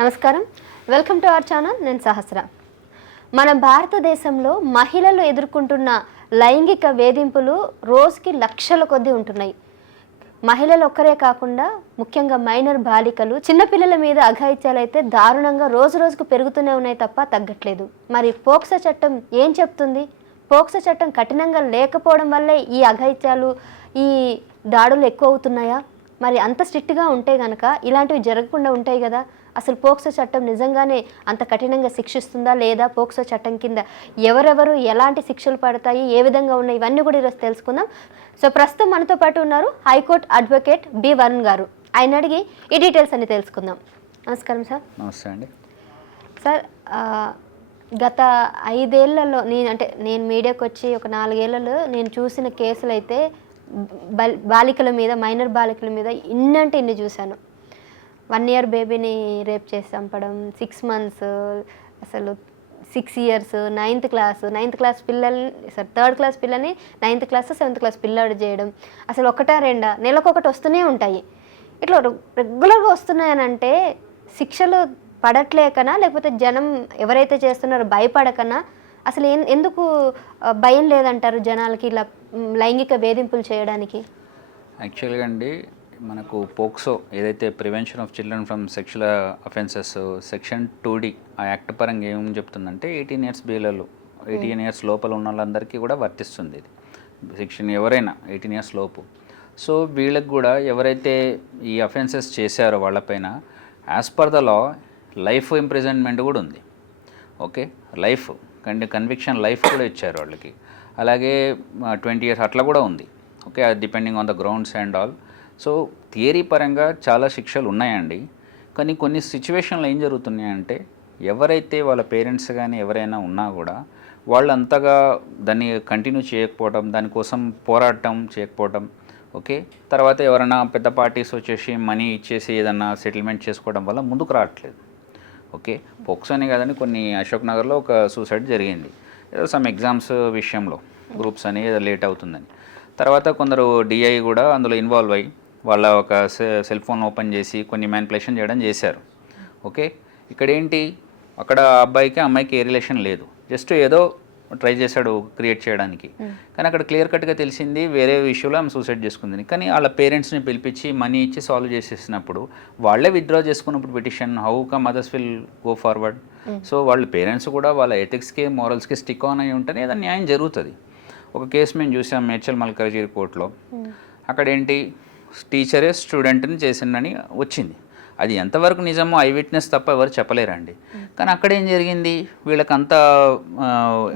నమస్కారం, welcome to our channel. నేను సహస్ర. మన భారతదేశంలో మహిళలు ఎదుర్కొంటున్న లైంగిక వేధింపులు రోజుకి లక్షల కొద్దీ ఉంటున్నాయి. మహిళలు ఒక్కరే కాకుండా ముఖ్యంగా మైనర్ బాలికలు, చిన్నపిల్లల మీద అఘాయిత్యాలు అయితే దారుణంగా రోజు రోజుకు పెరుగుతూనే ఉన్నాయి తప్ప తగ్గట్లేదు. మరి పోక్సో చట్టం ఏం చెప్తుంది? పోక్సో చట్టం కఠినంగా లేకపోవడం వల్లే ఈ అఘాయిత్యాలు, ఈ దాడులు ఎక్కువ అవుతున్నాయా? మరి అంత స్ట్రిక్ట్గా ఉంటే కనుక ఇలాంటివి జరగకుండా ఉంటాయి కదా. అసలు పోక్సో చట్టం నిజంగానే అంత కఠినంగా శిక్షిస్తుందా లేదా? పోక్సో చట్టం కింద ఎవరెవరు ఎలాంటి శిక్షలు పడతాయి, ఏ విధంగా ఉన్నాయి, ఇవన్నీ కూడా ఈరోజు తెలుసుకుందాం. సో ప్రస్తుతం మనతో పాటు ఉన్నారు హైకోర్టు అడ్వకేట్ బి వరుణ్ గారు. ఆయన అడిగి ఈ డీటెయిల్స్ అన్ని తెలుసుకుందాం. నమస్కారం సార్. నమస్తే అండి. సార్, గత 5 ఏళ్లలో నేను మీడియాకి వచ్చి ఒక 4 ఏళ్లలో నేను చూసిన కేసులు అయితే బాలికల మీద, మైనర్ బాలికల మీద ఇన్నంటే ఇన్ని చూశాను. 1 year బేబీని రేప్ చేసి చంపడం, 6 months, అసలు 6 years, 9th class పిల్లల్ని, థర్డ్ క్లాస్ పిల్లని 9th class 7th class పిల్లాడు చేయడం. అసలు ఒకటా రెండా, నెలకొకటి వస్తూనే ఉంటాయి. ఇట్లా రెగ్యులర్గా వస్తున్నాయనంటే శిక్షలు పడట్లేకనా, లేకపోతే జనం ఎవరైతే చేస్తున్నారో భయపడకనా? అసలు ఎందుకు భయం లేదంటారు జనాలకి ఇలా లైంగిక వేధింపులు చేయడానికి? యాక్చువల్గా అండి, మనకు పోక్సో ఏదైతే prevention of children from sexual offences section 2D ఆ యాక్ట్ పరంగా ఏం చెప్తుందంటే 18 years బిలో, 18 years లోపల ఉన్న వాళ్ళందరికీ కూడా వర్తిస్తుంది ఇది సెక్షన్. ఎవరైనా 18 years లోపు. సో వీళ్ళకి కూడా ఎవరైతే ఈ అఫెన్సెస్ చేశారో వాళ్ళపైన as per the law life imprisonment కూడా ఉంది. ఓకే, లైఫ్ కన్విక్షన్ లైఫ్ కూడా ఇచ్చారు వాళ్ళకి. అలాగే 20 years అట్లా కూడా ఉంది. Okay, depending on the grounds and all. So theory పరంగా చాలా శిక్షలు ఉన్నాయండి. కానీ కొన్ని సిచ్యువేషన్లో ఏం జరుగుతున్నాయంటే ఎవరైతే వాళ్ళ పేరెంట్స్ కానీ ఎవరైనా ఉన్నా కూడా వాళ్ళు అంతగా దాన్ని కంటిన్యూ చేయకపోవడం, దానికోసం పోరాటం చేయకపోవడం. ఓకే, తర్వాత ఎవరైనా పెద్ద పార్టీస్ వచ్చేసి మనీ ఇచ్చేసి ఏదన్నా సెటిల్మెంట్ చేసుకోవడం వల్ల ముందుకు రావట్లేదు. ఓకే, పోక్సో అనే కాదని కొన్ని అశోక్ నగర్లో ఒక సూసైడ్ జరిగింది, ఏదో సమ్ ఎగ్జామ్స్ విషయంలో గ్రూప్స్ అని ఏదో లేట్ అవుతుందని. తర్వాత కొందరు డిఐ కూడా అందులో ఇన్వాల్వ్ అయ్యి వాళ్ళ ఒక సెల్ ఫోన్ ఓపెన్ చేసి కొన్ని మ్యానిపులేషన్ చేయడం చేశారు. ఓకే, ఇక్కడ ఏంటి, అక్కడ అబ్బాయికి అమ్మాయికి ఏ రిలేషన్ లేదు, జస్ట్ ఏదో ట్రై చేశాడు క్రియేట్ చేయడానికి. కానీ అక్కడ క్లియర్ కట్గా తెలిసింది వేరే విషయంలో ఆమె సూసైడ్ చేసుకుందని. కానీ వాళ్ళ పేరెంట్స్ని పిలిపించి మనీ ఇచ్చి సాల్వ్ చేసేసినప్పుడు వాళ్ళే విత్డ్రా చేసుకున్నప్పుడు petition, how come mothers will go forward? So వాళ్ళ పేరెంట్స్ కూడా వాళ్ళ ఎథిక్స్కి మోరల్స్కి స్టిక్ ఆన్ అయి ఉంటేనే ఏదైనా న్యాయం జరుగుతుంది. ఒక కేసు మేము చూసాం మేడ్చల్ మల్కాజ్గిరి కోర్టులో. అక్కడ ఏంటి, టీచరే స్టూడెంట్ని చేసిందని వచ్చింది. అది ఎంతవరకు నిజమో ఐ విట్నెస్ తప్ప ఎవరు చెప్పలేరండి. కానీ అక్కడ ఏం జరిగింది, వీళ్ళకంత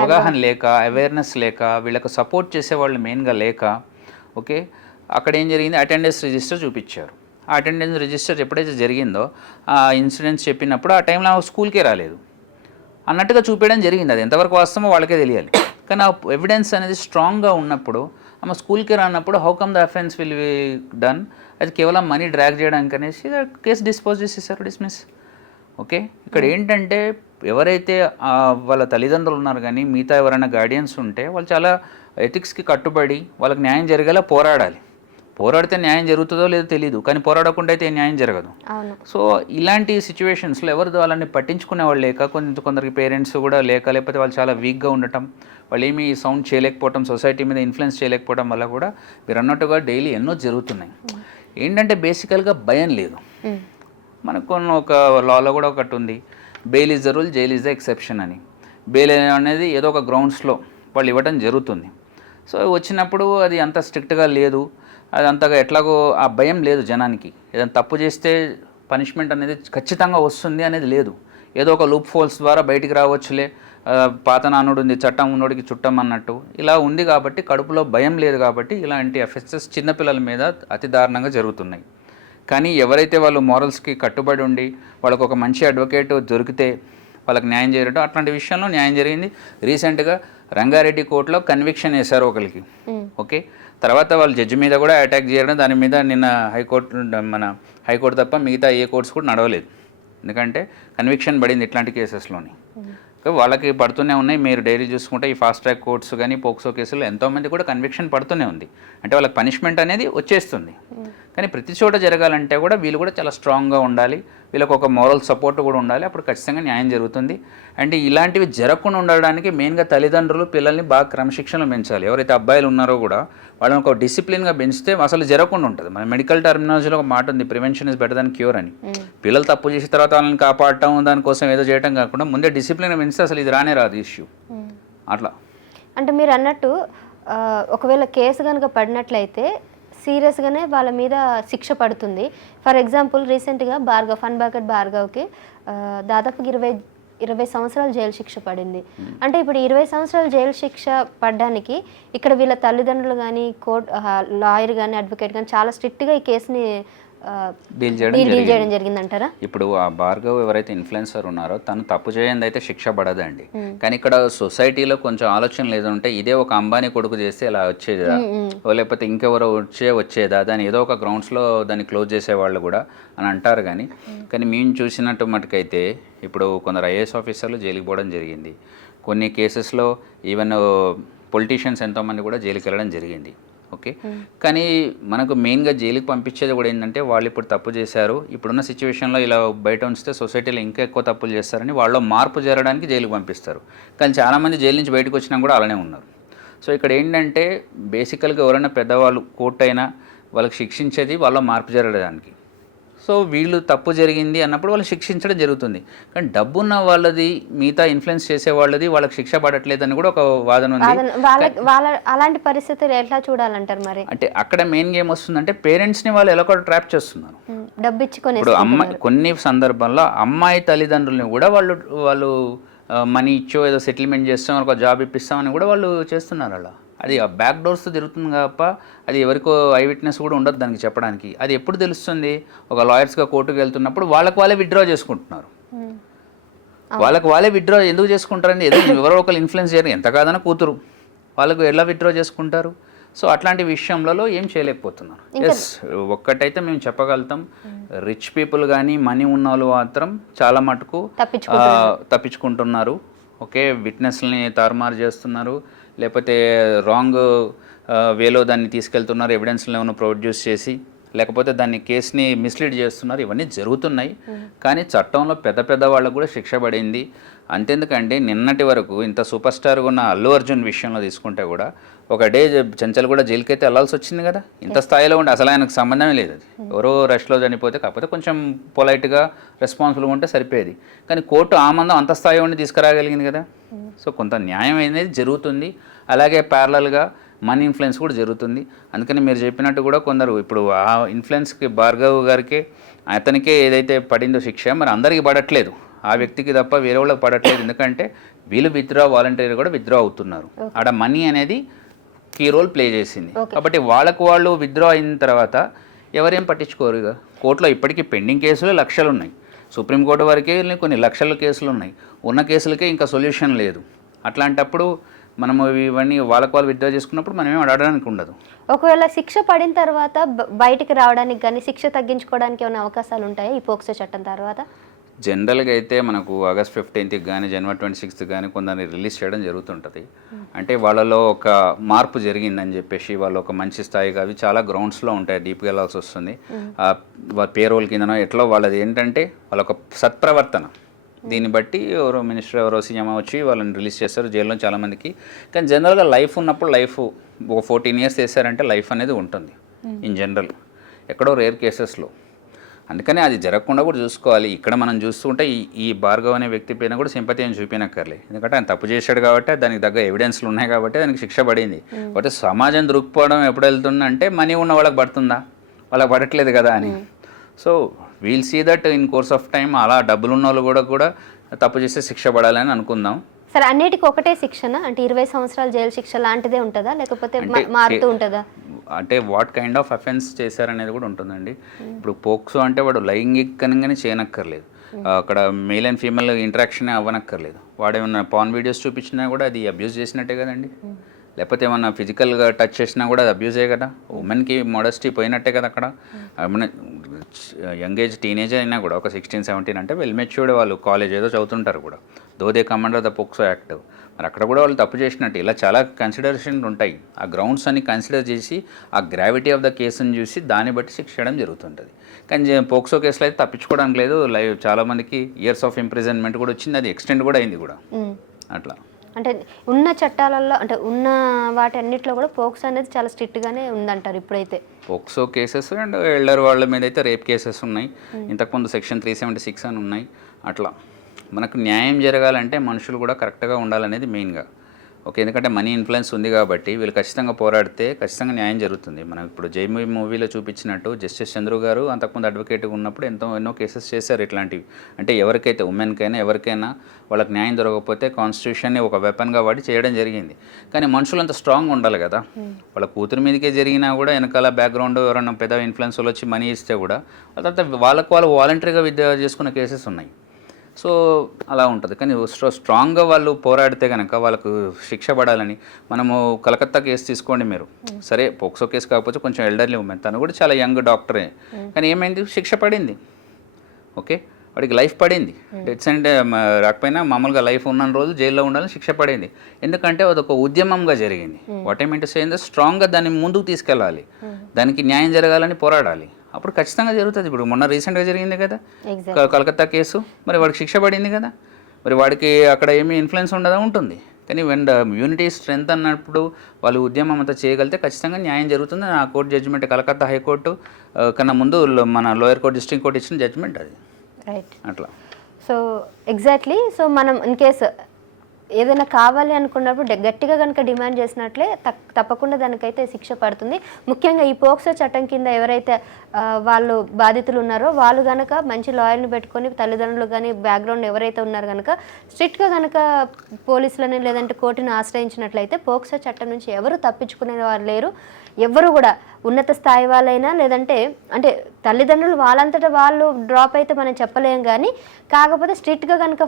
అవగాహన లేక, అవేర్నెస్ లేక, వీళ్ళకు సపోర్ట్ చేసేవాళ్ళు మెయిన్గా లేక. ఓకే, అక్కడ ఏం జరిగింది, అటెండెన్స్ రిజిస్టర్ చూపించారు. ఆ అటెండెన్స్ రిజిస్టర్ ఎప్పుడైతే జరిగిందో ఆ ఇన్సిడెంట్స్ చెప్పినప్పుడు ఆ టైంలో స్కూల్కే రాలేదు అన్నట్టుగా చూపించడం జరిగింది. అది ఎంతవరకు వాస్తవమో వాళ్ళకే తెలియాలి. కానీ ఆ ఎవిడెన్స్ అనేది స్ట్రాంగ్గా ఉన్నప్పుడు, ఆమె స్కూల్కి రానప్పుడు how come the offence will be done? అది కేవలం మనీ డ్రాగ్ చేయడానికి అనేసి కేసు డిస్పోజ్ చేసేసారు, డిస్మిస్. ఓకే, ఇక్కడ ఏంటంటే ఎవరైతే వాళ్ళ తల్లిదండ్రులు ఉన్నారు కానీ మిగతా ఎవరైనా గార్డియన్స్ ఉంటే వాళ్ళు చాలా ఎథిక్స్కి కట్టుబడి వాళ్ళకి న్యాయం జరిగేలా పోరాడాలి. పోరాడితే న్యాయం జరుగుతుందో లేదో తెలియదు, కానీ పోరాడకుండా అయితే న్యాయం జరగదు. సో ఇలాంటి సిచ్యువేషన్స్లో ఎవరు వాళ్ళని పట్టించుకునే వాళ్ళు లేక, కొందరికి పేరెంట్స్ కూడా లేక, లేకపోతే వాళ్ళు చాలా వీక్గా ఉండటం, వాళ్ళు ఏమీ సౌండ్ చేయలేకపోవటం, సొసైటీ మీద ఇన్ఫ్లుయెన్స్ చేయలేకపోవడం వల్ల కూడా మీరు అన్నట్టుగా డైలీ ఎన్నో జరుగుతున్నాయి. ఏంటంటే బేసికల్గా భయం లేదు మనకు. ఒక లాలో కూడా ఒకటి ఉంది, bail is the rule, jail is the exception అని. బెయిల్ అనేది ఏదో ఒక గ్రౌండ్స్లో వాళ్ళు ఇవ్వడం జరుగుతుంది. సో వచ్చినప్పుడు అది అంత స్ట్రిక్ట్గా లేదు, అది అంతగా ఎట్లాగో ఆ భయం లేదు జనానికి. ఏదైనా తప్పు చేస్తే పనిష్మెంట్ అనేది ఖచ్చితంగా వస్తుంది అనేది లేదు. ఏదో ఒక లూప్ హోల్స్ ద్వారా బయటికి రావచ్చులే, పాత నానుడు ఉంది చట్టం ఉన్నోడికి చుట్టం అన్నట్టు ఇలా ఉంది. కాబట్టి కడుపులో భయం లేదు కాబట్టి ఇలాంటి అఫెన్సెస్ చిన్నపిల్లల మీద అతి దారుణంగా జరుగుతున్నాయి. కానీ ఎవరైతే వాళ్ళు మోరల్స్కి కట్టుబడి ఉండి వాళ్ళకు ఒక మంచి అడ్వకేట్ దొరికితే వాళ్ళకి న్యాయం చేయడం, అట్లాంటి విషయంలో న్యాయం జరిగింది. రీసెంట్గా రంగారెడ్డి కోర్టులో కన్విక్షన్ వేశారు ఒకరికి. ఓకే, తర్వాత వాళ్ళు జడ్జి మీద కూడా అటాక్ చేయడం, దాని మీద నిన్న హైకోర్టు తప్ప మిగతా ఏ కోర్ట్స్ కూడా నడవలేదు. ఎందుకంటే కన్విక్షన్ పడింది ఇట్లాంటి కేసెస్లోని. వాళ్ళకి పడుతూనే ఉన్నాయి. మీరు డైలీ చూసుకుంటే ఈ ఫాస్ట్ ట్రాక్ కోర్ట్స్ కానీ పోక్సో కేసులు ఎంతోమంది కూడా కన్విక్షన్ పడుతూనే ఉంది. అంటే వాళ్ళకి పనిష్మెంట్ అనేది వచ్చేస్తుంది. కానీ ప్రతి చోట జరగాలంటే కూడా వీళ్ళు కూడా చాలా స్ట్రాంగ్గా ఉండాలి, వీళ్ళకి ఒక మోరల్ సపోర్ట్ కూడా ఉండాలి, అప్పుడు ఖచ్చితంగా న్యాయం జరుగుతుంది. అంటే ఇలాంటివి జరగకుండా ఉండడానికి మెయిన్గా తల్లిదండ్రులు పిల్లల్ని బాగా క్రమశిక్షణలో పెంచాలి. ఎవరైతే అబ్బాయిలు ఉన్నారో కూడా వాళ్ళని ఒక డిసిప్లిన్గా పెంచితే అసలు జరగకుండా ఉంటుంది. మన మెడికల్ టర్మినాలజీలో ఒక మాట ఉంది, prevention is better than cure అని. పిల్లలు తప్పు చేసిన తర్వాత వాళ్ళని కాపాడటం, దానికోసం ఏదో చేయడం కాకుండా ముందే డిసిప్లిన్గా పెంచితే అసలు ఇది రానే రాదు ఇష్యూ. అట్లా అంటే మీరు అన్నట్టు ఒకవేళ కేసు కనుక పడినట్లయితే సీరియస్గానే వాళ్ళ మీద శిక్ష పడుతుంది. ఫర్ ఎగ్జాంపుల్ రీసెంట్గా ఫన్ బకెట్ భార్గవ్కి దాదాపు 20 సంవత్సరాలు జైలు శిక్ష పడింది. అంటే ఇప్పుడు 20 సంవత్సరాలు జైలు శిక్ష పడ్డానికి ఇక్కడ వీళ్ళ తల్లిదండ్రులు కానీ లాయర్ కానీ అడ్వకేట్ కానీ చాలా స్ట్రిక్ట్గా ఈ కేసుని డీల్ చేయడం జరిగిందంటారా? ఇప్పుడు ఆ భార్గవ్ ఎవరైతే ఇన్ఫ్లుయెన్సర్ ఉన్నారో తను తప్పు చేయండి అయితే శిక్ష పడదండి. కానీ ఇక్కడ సొసైటీలో కొంచెం ఆలోచన లేదంటే ఇదే ఒక అంబానీ కొడుకు చేస్తే ఇలా వచ్చేదా, లేకపోతే ఇంకెవరో వచ్చేదా, దాన్ని ఏదో ఒక గ్రౌండ్స్లో దాన్ని క్లోజ్ చేసేవాళ్ళు కూడా అని అంటారు. కానీ మేము చూసినట్టు మటుకైతే ఇప్పుడు కొందరు ఐఏఎస్ ఆఫీసర్లు జైలుకి పోవడం జరిగింది. కొన్ని కేసెస్లో ఈవెన్ పొలిటీషియన్స్ ఎంతోమంది కూడా జైలుకి వెళ్ళడం జరిగింది. ఓకే, కానీ మనకు మెయిన్గా జైలుకి పంపించేది కూడా ఏంటంటే వాళ్ళు ఇప్పుడు తప్పు చేశారు, ఇప్పుడున్న సిచ్యువేషన్లో ఇలా బయట ఉంచితే సొసైటీలో ఇంకా ఎక్కువ తప్పులు చేస్తారని వాళ్ళు మార్పు జరగడానికి జైలుకి పంపిస్తారు. కానీ చాలామంది జైలు నుంచి బయటకు వచ్చినా కూడా అలానే ఉన్నారు. సో ఇక్కడ ఏంటంటే బేసికల్గా ఎవరైనా పెద్దవాళ్ళు కోర్టు అయినా వాళ్ళకి శిక్షించేది వాళ్ళ మార్పు జరగడానికి. సో వీళ్ళు తప్పు జరిగింది అన్నప్పుడు వాళ్ళు శిక్షించడం జరుగుతుంది. కానీ డబ్బున్న వాళ్ళది మిగతా ఇన్ఫ్లుయెన్స్ చేసే వాళ్ళది వాళ్ళకి శిక్ష పడట్లేదని కూడా ఒక వాదన ఉంది. అలాంటి పరిస్థితులు ఎట్లా చూడాలంటారు మరి? అంటే అక్కడ మెయిన్ గేమ్ వస్తుందంటే పేరెంట్స్ని వాళ్ళు ఎలా కూడా ట్రాప్ చేస్తున్నారు. డబ్బు ఇచ్చుకొని ఇప్పుడు అమ్మాయి కొన్ని సందర్భంలో అమ్మాయి తల్లిదండ్రులని కూడా వాళ్ళు మనీ ఇచ్చో ఏదో సెటిల్మెంట్ చేస్తాం, ఒక జాబ్ ఇప్పిస్తామని కూడా వాళ్ళు చేస్తున్నారు. అలా అది ఆ బ్యాక్ డోర్స్తో తిరుగుతుంది కాబట్టి అది ఎవరికో ఐ విట్నెస్ కూడా ఉండదు దానికి చెప్పడానికి. అది ఎప్పుడు తెలుస్తుంది? ఒక లాయర్స్గా కోర్టుకు వెళ్తున్నప్పుడు వాళ్ళే విత్డ్రా చేసుకుంటున్నారు. వాళ్ళే విత్డ్రా ఎందుకు చేసుకుంటారని ఏదో ఎవరో ఒకరు ఇన్ఫ్లుయెన్స్ చేయరు, ఎంత కాదన్నా కూతురు, వాళ్ళకు ఎలా విత్డ్రా చేసుకుంటారు? సో అట్లాంటి విషయంలో ఏం చేయలేకపోతున్నారు. ఎస్, ఒక్కటైతే మేము చెప్పగలుగుతాం, రిచ్ పీపుల్ కానీ మనీ ఉన్న వాళ్ళు మాత్రం చాలా మటుకు తప్పించుకుంటున్నారు. ఓకే, విట్నెస్ని తారుమారు చేస్తున్నారు, లేకపోతే రాంగ్ వేలో దాన్ని తీసుకెళ్తున్నారు, ఎవిడెన్స్ని ఏమైనా ప్రొడ్యూస్ చేసి, లేకపోతే దాన్ని కేసుని మిస్లీడ్ చేస్తున్నారు. ఇవన్నీ జరుగుతున్నాయి. కానీ చట్టంలో పెద్ద వాళ్ళకు కూడా శిక్ష పడింది. అంతెందుకంటే నిన్నటి వరకు ఇంత సూపర్ స్టార్గా ఉన్న అల్లు అర్జున్ విషయంలో తీసుకుంటే కూడా ఒక డే చెంచల్ కూడా జైలుకి అయితే వెళ్ళాల్సి వచ్చింది కదా. ఇంత స్థాయిలో ఉండి అసలు ఆయనకు సంబంధమే లేదు. అది ఎవరో రష్లో చనిపోతే, కాకపోతే కొంచెం పొలైట్గా రెస్పాన్సిబుల్గా ఉంటే సరిపోయేది. కానీ కోర్టు ఆ మందం అంత స్థాయి ఉండి తీసుకురాగలిగింది కదా. సో కొంత న్యాయం అనేది జరుగుతుంది. అలాగే ప్యారలల్గా మనీ ఇన్ఫ్లుయెన్స్ కూడా జరుగుతుంది. అందుకని మీరు చెప్పినట్టు కూడా కొందరు ఇప్పుడు ఆ ఇన్ఫ్లుయెన్స్కి భార్గవ్ గారికి అతనికే ఏదైతే పడిందో శిక్ష మరి అందరికీ పడట్లేదు, ఆ వ్యక్తికి తప్ప వేరే వాళ్ళకి పడట్లేదు. ఎందుకంటే వీళ్ళు వాలంటీర్ కూడా విత్డ్రా అవుతున్నారు. ఆడ మనీ అనేది కీ రోల్ ప్లే చేసింది. కాబట్టి వాళ్ళు విత్డ్రా అయిన తర్వాత ఎవరేం పట్టించుకోరు. ఇక కోర్టులో ఇప్పటికీ పెండింగ్ కేసులు లక్షలు ఉన్నాయి, సుప్రీంకోర్టు వరకే కొన్ని లక్షల కేసులు ఉన్నాయి. ఉన్న కేసులకే ఇంకా సొల్యూషన్ లేదు. అట్లాంటప్పుడు మనము ఇవన్నీ వాళ్ళు విత్డ్రా చేసుకున్నప్పుడు మనం ఏం అడగడానికి ఉండదు. ఒకవేళ శిక్ష పడిన తర్వాత బయటికి రావడానికి కానీ శిక్ష తగ్గించుకోవడానికి ఏమైనా అవకాశాలు ఉంటాయా ఈ పోక్సో చట్టం తర్వాత? జనరల్గా అయితే మనకు ఆగస్ట్ 15కి కానీ జనవరి 26కి కానీ కొందరిని రిలీజ్ చేయడం జరుగుతుంటుంది. అంటే వాళ్ళలో ఒక మార్పు జరిగిందని చెప్పేసి వాళ్ళు ఒక మంచి స్థాయిగా అవి చాలా గ్రౌండ్స్లో ఉంటాయి, డీప్గా వెళ్ళాల్సి వస్తుంది. వాళ్ళ పేరోల్ కిందనో ఎట్లా వాళ్ళది ఏంటంటే వాళ్ళొక సత్ప్రవర్తన, దీన్ని బట్టి ఎవరో మినిస్టర్ ఎవరో సీఎం వచ్చి వాళ్ళని రిలీజ్ చేస్తారు జైల్లో చాలామందికి. కానీ జనరల్గా లైఫ్ ఉన్నప్పుడు లైఫ్ ఒక 14 years చేశారంటే లైఫ్ అనేది ఉంటుంది ఇన్ జనరల్, ఎక్కడో రేర్ కేసెస్లో. అందుకని అది జరగకుండా కూడా చూసుకోవాలి. ఇక్కడ మనం చూస్తుంటే ఈ భార్గవ్ అనే వ్యక్తి పైన కూడా సింపతి అని చూపినక్కర్లే, ఎందుకంటే ఆయన తప్పు చేశాడు కాబట్టి దానికి తగ్గ ఎవిడెన్స్లు ఉన్నాయి కాబట్టి దానికి శిక్ష పడింది. కాబట్టి సమాజం దృక్పథం ఎప్పుడు వెళ్తుందంటే మనీ ఉన్న వాళ్ళకి పడుతుందా, వాళ్ళకి పడట్లేదు కదా అని. So we'll see that in course of time అలా డబ్బులు ఉన్న వాళ్ళు కూడా తప్పు చేస్తే శిక్ష పడాలని అనుకుందాం. సరే, అన్నిటికీ ఒకటే శిక్షనా? అంటే 20 సంవత్సరాల జైలు శిక్ష లాంటిదే ఉంటుందా లేకపోతే మారుతూ ఉంటుందా? అంటే వాట్ కైండ్ ఆఫ్ అఫెన్స్ చేశారనేది కూడా ఉంటుందండి. ఇప్పుడు పోక్సో అంటే వాడు లైంగికంగానే చేయనక్కర్లేదు, అక్కడ మేల్ అండ్ ఫీమేల్ ఇంటరాక్షన్ అవ్వనక్కర్లేదు. వాడు ఏమన్నా పాన్ వీడియోస్ చూపించినా కూడా అది అబ్యూస్ చేసినట్టే కదండి. లేకపోతే ఏమన్నా ఫిజికల్గా టచ్ చేసినా కూడా అది అబ్యూజే కదా. ఉమెన్కి మోడస్టీ పోయినట్టే కదా అక్కడ. మన యంగ్ ఏజ్ టీనేజ్ అయినా కూడా ఒక 16-17 అంటే వెల్ మెచ్యూర్డ్, వాళ్ళు కాలేజ్ ఏదో చదువుతుంటారు కూడా, though they come under the POCSO act. మరి అక్కడ కూడా వాళ్ళు తప్పు చేసినట్టు. ఇలా చాలా కన్సిడరేషన్లు ఉంటాయి. ఆ గ్రౌండ్స్ అన్ని కన్సిడర్ చేసి ఆ గ్రావిటీ ఆఫ్ ద కేసుని చూసి దాన్ని బట్టి శిక్ష చేయడం జరుగుతుంటుంది. కానీ పోక్సో కేసులో అయితే తప్పించుకోవడానికి లేదు. చాలామందికి ఇయర్స్ ఆఫ్ ఇంప్రిజన్మెంట్ కూడా వచ్చింది, అది ఎక్స్టెండ్ కూడా అయింది కూడా. అట్లా అంటే ఉన్న చట్టాలలో అంటే ఉన్న వాటి అన్నిట్లో కూడా పోక్సో అనేది చాలా స్ట్రిక్ట్గానే ఉందంటారు ఇప్పుడైతే. పోక్సో కేసెస్ అండ్ ఎల్డర్ వాళ్ళ మీద అయితే రేప్ కేసెస్ ఉన్నాయి. ఇంతకుముందు సెక్షన్ 376 అని ఉన్నాయి. అట్లా మనకు న్యాయం జరగాలంటే మనుషులు కూడా కరెక్ట్గా ఉండాలనేది మెయిన్గా. ఓకే, ఎందుకంటే మనీ ఇన్ఫ్లుయెన్స్ ఉంది కాబట్టి వీళ్ళు ఖచ్చితంగా పోరాడితే ఖచ్చితంగా న్యాయం జరుగుతుంది. మనం ఇప్పుడు జై మూవీలో చూపించినట్టు జస్టిస్ చంద్రు గారు అంతకుముందు అడ్వకేట్గా ఉన్నప్పుడు ఎన్నో కేసెస్ చేశారు ఇట్లాంటివి. అంటే ఎవరికైతే ఉమెన్కైనా ఎవరికైనా వాళ్ళకి న్యాయం దొరకకపోతే కాన్స్టిట్యూషన్ని ఒక వెపన్గా వాడి చేయడం జరిగింది. కానీ మనుషులు అంత స్ట్రాంగ్ ఉండాలి కదా. వాళ్ళ కూతురు మీదకే జరిగినా కూడా వెనకాల బ్యాక్గ్రౌండ్ ఎవరైనా పెద్ద ఇన్ఫ్లుయెన్స్ వచ్చి మనీ ఇస్తే కూడా తర్వాత వాళ్ళు వాలంటరీగా విత్డ్రా చేసుకున్న కేసెస్ ఉన్నాయి. సో అలా ఉంటుంది. కానీ స్ట్రాంగ్గా వాళ్ళు పోరాడితే కనుక వాళ్ళకు శిక్ష పడాలని. మనము కలకత్తా కేసు తీసుకోండి మీరు, సరే పోక్సో కేసు కాకపోతే కొంచెం ఎల్డర్లీ ఉమెన్, తను కూడా చాలా యంగ్ డాక్టరే. కానీ ఏమైంది, శిక్ష పడింది. ఓకే, వాడికి లైఫ్ పడింది. డెత్స్ అంటే రాకపోయినా మామూలుగా లైఫ్ ఉన్న రోజు జైల్లో ఉండాలని శిక్ష పడింది. ఎందుకంటే అదొక ఉద్యమంగా జరిగింది. What I mean to say స్ట్రాంగ్గా దాన్ని ముందుకు తీసుకెళ్ళాలి, దానికి న్యాయం జరగాలని పోరాడాలి. అప్పుడు ఖచ్చితంగా జరుగుతుంది. ఇప్పుడు మొన్న రీసెంట్గా జరిగింది కదా కలకత్తా కేసు, మరి వాడికి శిక్ష పడింది కదా. మరి వాడికి అక్కడ ఏమీ ఇన్ఫ్లుయెన్స్ ఉండదా, ఉంటుంది. కానీ వెన్ ద యూనిటీ స్ట్రెంత్ అన్నప్పుడు వాళ్ళు ఉద్యమం అంతా చేయగలిగితే ఖచ్చితంగా న్యాయం జరుగుతుంది. ఆ కోర్టు జడ్జిమెంట్ కలకత్తా హైకోర్టు కన్నా ముందు మన లోయర్ కోర్టు డిస్ట్రిక్ట్ కోర్టు ఇచ్చిన జడ్జిమెంట్ అది. రైట్. అట్లా. So exactly. సో మనం ఇన్ కేసు ఏదైనా కావాలి అనుకున్నప్పుడు గట్టిగా కనుక డిమాండ్ చేసినట్లే తప్పకుండా దానికైతే శిక్ష పడుతుంది. ముఖ్యంగా ఈ పోక్సో చట్టం కింద ఎవరైతే వాళ్ళు బాధితులు ఉన్నారో వాళ్ళు కనుక మంచి లాయర్ని పెట్టుకొని తల్లిదండ్రులు కానీ బ్యాక్గ్రౌండ్ ఎవరైతే ఉన్నారో కనుక స్ట్రిక్ట్గా కనుక పోలీసులని లేదంటే కోర్టుని ఆశ్రయించినట్లయితే పోక్సో చట్టం నుంచి ఎవరు తప్పించుకునే వారు లేరు. ఎవరు కూడా ఉన్నత స్థాయి వాళ్ళైనా లేదంటే అంటే తల్లిదండ్రులు వాళ్ళంతటా వాళ్ళు డ్రాప్ అయితే మనం చెప్పలేం. కానీ కాకపోతే స్ట్రిక్ట్గా కనుక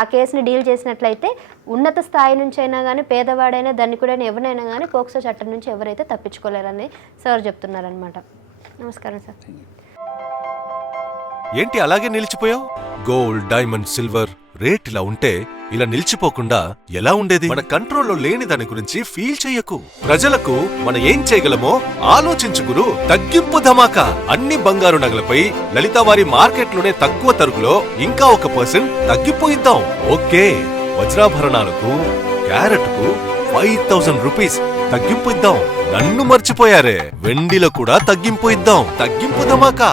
ఆ కేసుని డీల్ చేసినట్లయితే ఉన్నత స్థాయి నుంచి అయినా కానీ పేదవాడైనా ధనికుడైనా ఎవరైనా కానీ పోక్సో చట్టం నుంచి ఎవరైతే తప్పించుకోలేరని సార్ చెప్తున్నారనమాట. నమస్కారం సార్. ఏంటి అలాగే నిలిచిపోయావు? గోల్డ్, డైమండ్, సిల్వర్ రేట్ ఇలా ఉంటే ఇలా నిలిచిపోకుండా ఎలా ఉండేది? మన కంట్రోల్లో లేని దాని గురించి ఫీల్ చెయ్యకు. ప్రజలకు మనం ఏం చేయగలమో ఆలోచించుకురు. తగ్గింపు ధమాకా. అన్ని బంగారు నగలపై లలిత వారి మార్కెట్లోనే తక్కువ తరుగులో ఇంకా 1% తగ్గింపు ఇద్దాం. ఓకే, వజ్రాభరణాలకు క్యారెట్కు 5000 రూపీస్ తగ్గింపు ఇద్దాం. నన్ను మర్చిపోయారే, వెండిలో కూడా తగ్గింపు ఇద్దాం. తగ్గింపు ధమాకా.